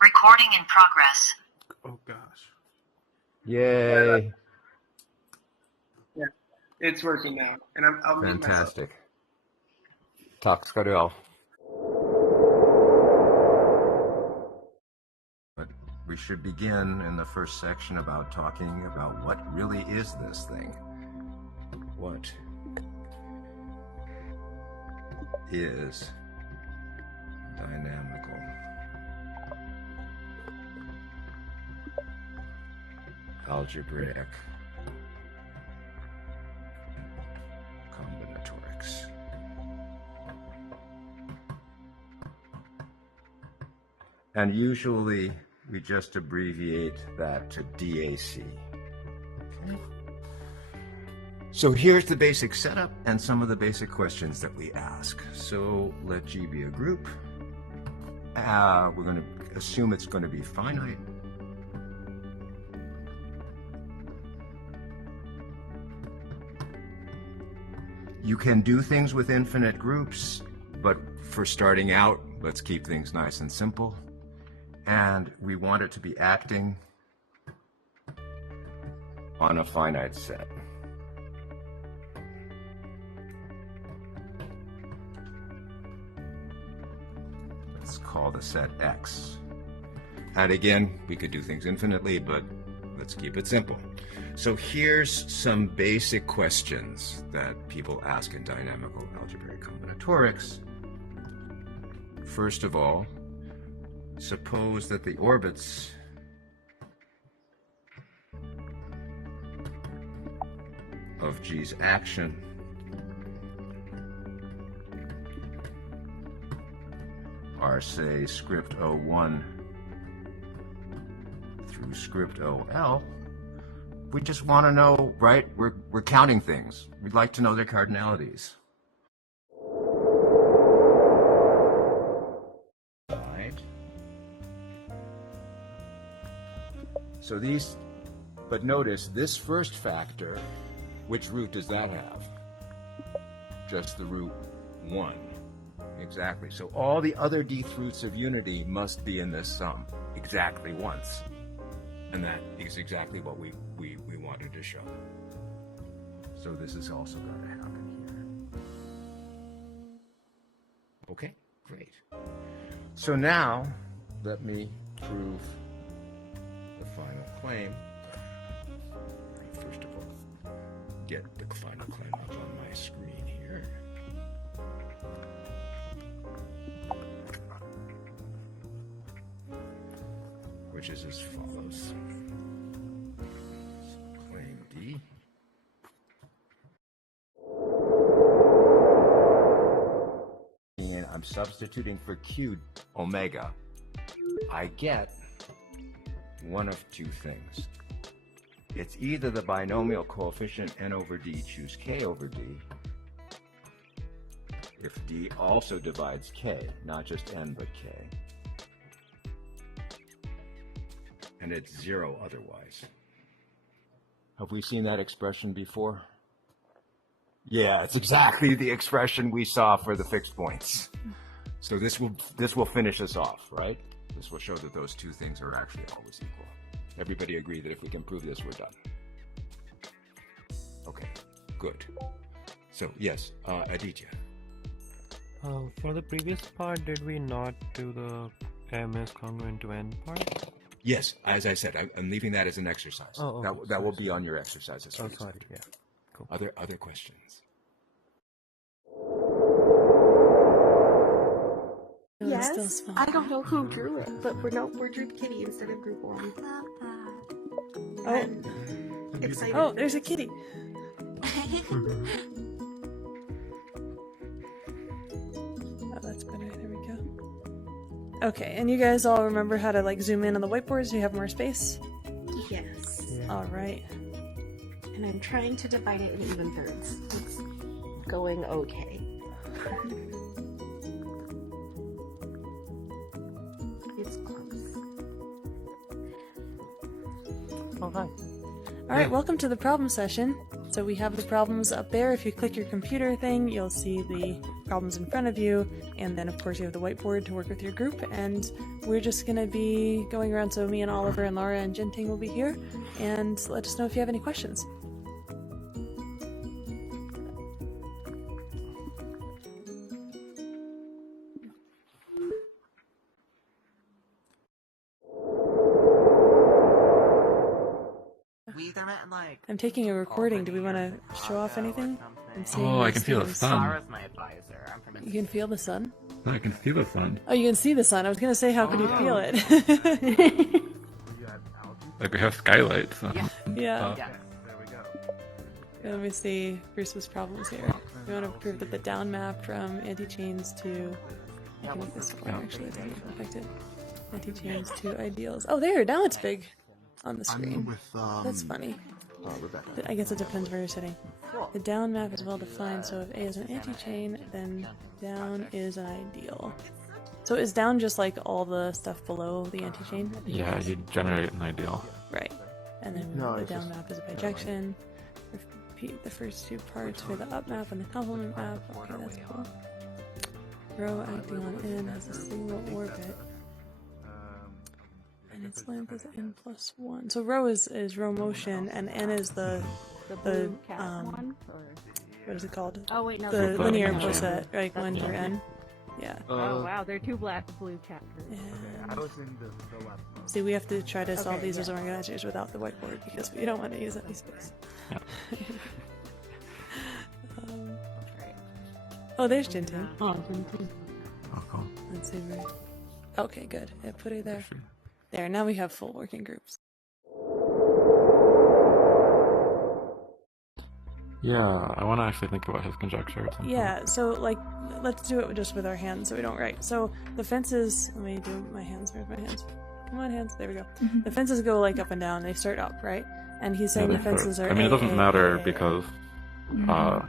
Recording in progress. Oh gosh. Yay. Yeah, it's working now. And I'll mute myself. Fantastic. Tack ska du ha. But we should begin in the first section about talking about what really is this thing. What is dynamical algebraic combinatorics? And usually we just abbreviate that to DAC. Okay. So here's the basic setup and some of the basic questions that we ask. So let G be a group. We're going to assume it's going to be finite. You can do things with infinite groups, but for starting out, let's keep things nice and simple. And we want it to be acting on a finite set. Let's call the set X. And again, we could do things infinitely, but let's keep it simple. So here's some basic questions that people ask in dynamical algebraic combinatorics. First of all, suppose that the orbits of G's action are, say, script O1 through script OL. We just want to know, right? We're counting things. We'd like to know their cardinalities. Right. So these, but notice this first factor, which root does that have? Just the root 1. Exactly. So all the other d roots of unity must be in this sum exactly once. And that is exactly what we wanted to show. So this is also going to happen here. Okay, great. So now let me prove the final claim. First of all, get the final claim up on my screen here. Which is as follows. Claim D. And I'm substituting for Q omega. I get one of two things. It's either the binomial coefficient n over d, choose k over d, if d also divides k, not just n but k, and it's 0 otherwise. Have we seen that expression before? Yeah, it's exactly the expression we saw for the fixed points. So this will finish us off, right? This will show that those two things are actually always equal. Everybody agree that if we can prove this, we're done. Okay, good. So yes, Aditya. For the previous part, did we not do the m is congruent to n part? Yes, as I said, I'm leaving that as an exercise. Oh, okay. That will be on your exercises. Oh, sorry. Yeah. Cool. Other questions? Yes, I don't know who drew it, but we're Droop Kitty instead of Group 1. Oh, Excited. oh, there's a kitty. Oh, that's better. There we go. Okay, and you guys all remember how to like zoom in on the whiteboard so you have more space? Yes. Yeah. All right. And I'm trying to divide it in even thirds. It's going okay. It's close. Oh, hi. All right, welcome to the problem session. So we have the problems up there. If you click your computer thing, you'll see the problems in front of you, and then of course you have the whiteboard to work with your group, and we're just going to be going around, so me and Oliver and Laura and Jinting will be here, and let us know if you have any questions. I'm taking a recording. Do we want to show off anything? Oh, I can feel the sun. You can feel the sun? I can see the sun. Oh, you can see the sun. I was going to say, how could you feel it? Like we have skylights. So. Yeah. Let me see Bruce's problems here. We want to prove that the down map from anti-chains to... I can make this smaller, actually. It doesn't affect it. Anti-chains to ideals. Oh, there! Now it's big on the screen. That's funny. I guess it depends where you're sitting. The down map is well defined, so if A is an anti-chain, then down is an ideal. So is down just like all the stuff below the anti-chain? Yeah, you generate an ideal. Right. And then the down map is a bijection. Repeat the first two parts for the up map and the complement map. Okay, that's cool. Row acting on N has a single orbit. And its length is n+1. So row is row motion, and n is the what is it called? Oh wait, no. The linear poset, like 1 through n. Yeah. Oh wow, they're two black blue chapters. See, we have to try to solve these as organizers without the whiteboard because we don't want to use any space. Yeah. Oh, there's Jintin. Oh, Jintin. Oh, cool. Let's see where. Okay, good. Yeah, put it there. There, now we have full working groups. Yeah, I want to actually think about his conjecture at some point. Yeah, so like, let's do it just with our hands so we don't write. So the fences, let me do my hands, where's my hands? Come on, hands, there we go. The fences go like up and down, they start up, right? And he's saying the fences are I mean, it doesn't A, matter A, A, because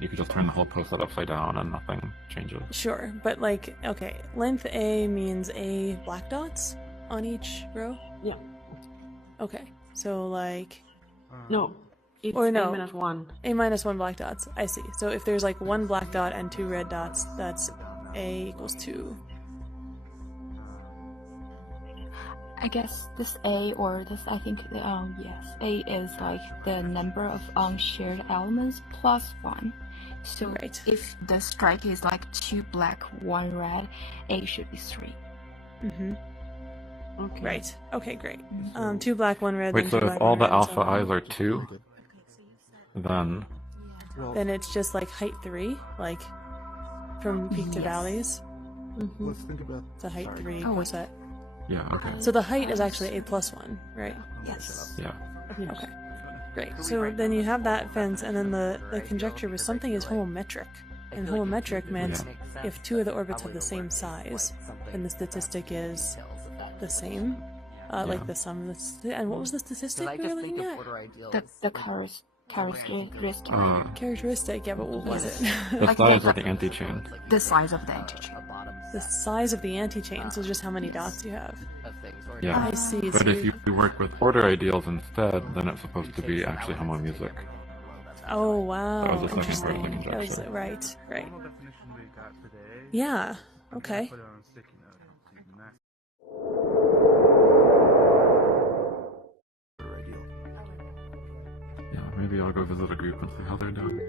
you could just turn the whole post upside down and nothing changes. Sure, but like, okay, length A means A black dots on each row? Yeah. Okay, so like... No. It's Or no. A-1. A-1 black dots, I see. So if there's like 1 black dot and 2 red dots, that's A equals 2. I guess this A or this, I think, yes, A is like the number of unshared elements plus 1. So Right. if the strike is like 2 black, 1 red, A should be 3. Mm-hmm. Okay. Right. Okay, great. 2 black, 1 red, Wait, then so 2 if black, all 1 the red, and so alpha on. i's are 2, then Then it's just like height 3, from peak to valleys. Mm-hmm. It's a height 3 Oh, coset. yeah, okay. So the height is actually A+1, right? Yes. Yeah. Okay. Great. So then you have that fence, and then the conjecture was something is homometric. And homometric meant if 2 of the orbits have the same size, then the statistic is the same. Like the sum of the... And what was the statistic we were looking at? The characteristic. Characteristic, yeah, but what was it? The Like size the- of the anti-chain. The size of the antigen. The size of the anti-chain, so just how many dots you have. Yeah. I see. But So if you work with order ideals instead, then it's supposed to be actually homomusic. Oh, wow. That was the second part of the Interesting. That was conjecture. right. Yeah, okay. Yeah, maybe I'll go visit a group and see how they're doing.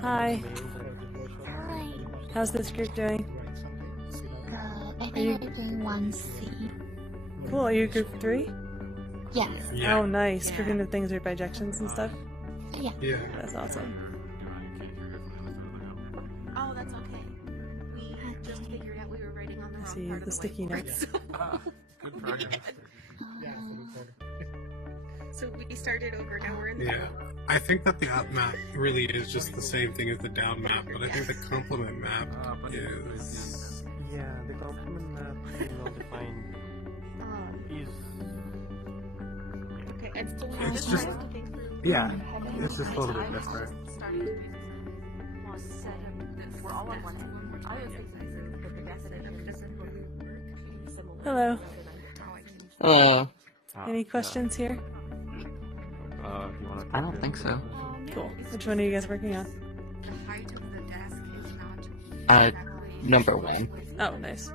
Hi. Hi. How's this group doing? I Are you- think I'm in 1C. Cool. Are you group 3? Yes. Oh, nice. Proving the things are bijections and stuff. Yeah. That's awesome. Oh, that's okay. We had just figured out we were writing on the I wrong see part of the sticky whiteboard, notes. Good progress. So we started over. Now we're in the Yeah, I think that the up map really is just the same thing as the down map, but I think the complement map is... Yeah, the complement map, defined is... Okay, and so It's just... Yeah, it's just a little bit different. We're all on one end. I was Hello. Hello. Any questions here? You wanna I don't think so. Cool. Which one are you guys working on? the height of the desk Number 1. Oh, nice.